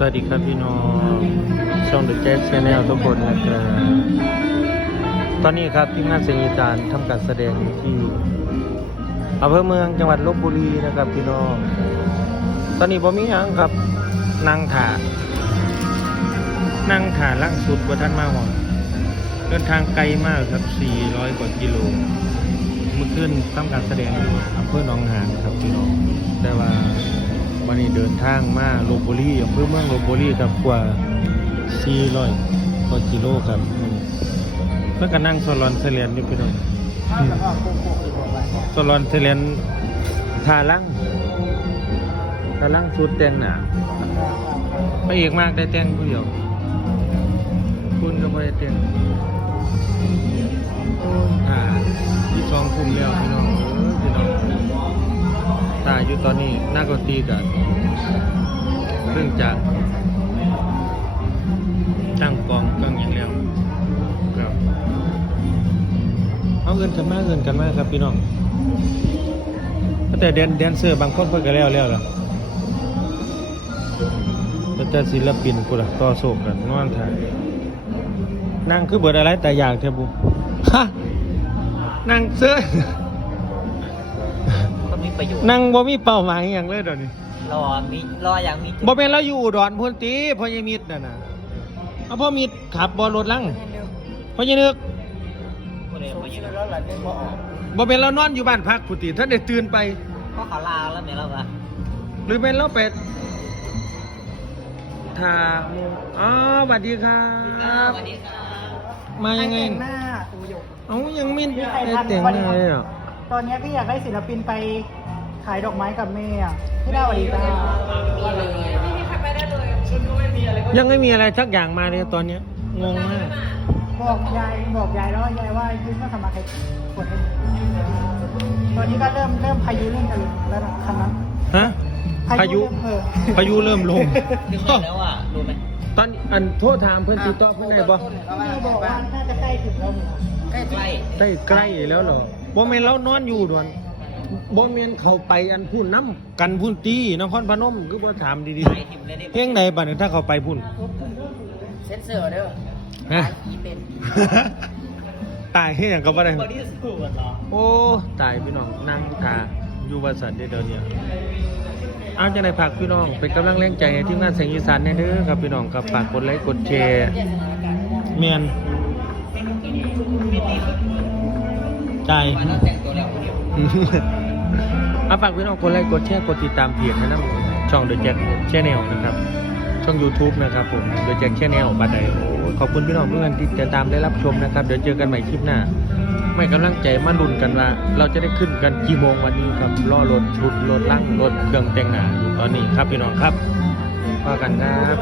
สวัสดีครับพี่น้องช่องเดอะแจ็คแนลทุกคนนะครับตอนนี้ครับทีมงานเสียงอีสานทำการแสดงอยู่ที่อำเภอเมืองจังหวัดลบบุรีนะครับพี่น้องตอนนี้ผมมีหยังครับนั่งถ่านั่งถ่าล่างสุดกว่าท่านมาหอดเดินทางไกลมากครับ 400 กว่ากิโลเมื่อคืนทำการแสดงอยู่อำเภอหนองหานครับพี่น้องแต่ว่า วันนี้เดินทางมาโลบบุรีอำเภอเมืองโลบบุรีครับกว่า 400กว่ากิโลครับเพื่อกันนั่งโซลอนเซเลียนอยู่พี่น้องโซลอนเซเลียนทาลังทาลังสุดแต่งหนาไปอีกมากได้แต่งผู้เดียว คุณก็ไม่ได้แต่งอ่าที่สองคุมแล้วพี่น้องเออพี่น้องตาย อยู่ตอนนี้หน้ากนตรีกันเพิ่งจะตั้งกองตั้งอย่างแล้วครับเอาเงินกันมากเงินกันมากครับพี่น้องแต่แดนแดนเซอร์บางคนเพิ่งก็แล้วแล้วล่ะแต่ศิลปินกูล่ะต่อโศกกันนอนถ่ายนั่งคือเบิดอะไรแต่อยากเทบุฮะนั่งเสื้อก็มี ประโยชน์นั่งบ่มีเป้าหมายอหย่างเลยเดี๋ยวนี้รอมีรออย่างมีจุดบ่แม่นเราอยู่อุดรพุ่นติพ่อใหญ่มิตรนั่นน่ะเอาพ่อมิตรขับบ่รถลังพ่อใหญ่นึกคนเดียวมาอยู่แล้วหลังนี้พอออกบ่แม่นเรานอนอยู่บ้านพักพุ่นติท่านได้ตื่นไปก็เขาลาแล้วเนี่ยเราปะหรือเป็นเราเป็ดทาหมูอ๋อสวัสดีครับสวัสดีครับมายังไงแต่งหน้าอูหยกเอ้ายังไม่มีใครได้ทันแต่งวันหนี้น้าเลยอะ ตอนนี้พี่อยากได้ศิลปินไปขายดอกไม้กับเมย์อะพี่ดาวสวัสดีจ้ายังไม่มีอะไรสักอย่างมาเลยตอนเนี้ยงงมากบอกยายบอกยายแล้วยายว่ายืนก็สมัครให้กดให้ตอนนี้ก็เริ่มเริ่มพายุเล่นกันแล้วนะคันนั้นฮะพายุเออพายุเริ่มลงถึงแล้วอะรู้ไหมตอนอันโทษถามเพื่อนติดต่อเพื่อนไหนบ่แม่บอกว่าน่าจะใกล้ถึงแล้วนี่ใกล้ใกล้ได้ใกล้แล้วเหรอ บ่แม่นเรานอนอยู่ด่วนบ่แม่นเข้าไปอันพุ่นน้ำกันพุ่นตีนครพนมคือบ่ถามดีไปทิมเลยดิๆเพียงใดบัดนี้ถ้าเข้าไปพุ่นเซ็นเซอร์เด้อฮะอีเป็นตายเฮ็ดหยังก็บ่ได้บอดี้สูทเหรอโอ้ตายพี่น้องนั่งทาอยู่ว่าสันเดี๋ยวนี้เอาจังได๋ฝากพี่น้อง เป็นกำลังแรงใจให้ทีมงานเสียงอีสานแน่เด้อครับพี่น้องครับฝากกดไลค์กดแชร์แม่น ตายมาแล้วแต่งตัวแล้วคนเดียวอาฝากพี่น้องกดไลค์กดแชร์กดติดตามเพจนะนะช่อง The Jack Channel นะครับ ช่อง YouTube นะครับผม The Jack Channel บัดใดโอ้ขอบคุณพี่น้องทุกท่านที่ติดตามได้รับชมนะครับ เดี๋ยวเจอกันใหม่คลิปหน้า ไม่กำลังใจมาลุ้นกันว่าเราจะได้ขึ้นกันกี่โมงวันนี้ครับล่อรถชุดรถลั่งรถเครื่องแต่งหน้าอยู่ตอนนี้ครับพี่น้องครับพากันครับ